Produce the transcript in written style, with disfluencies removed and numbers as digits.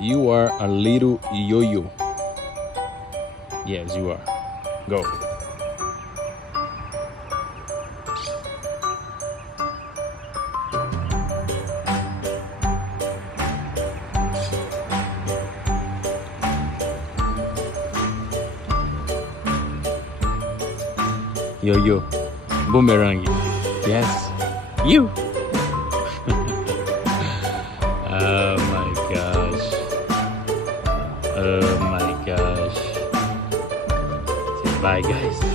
You are a little yo-yo. Yes, you are. Go. Yo-yo. Boomerang. Yes. You. Oh my gosh. Oh my gosh. Say bye, guys.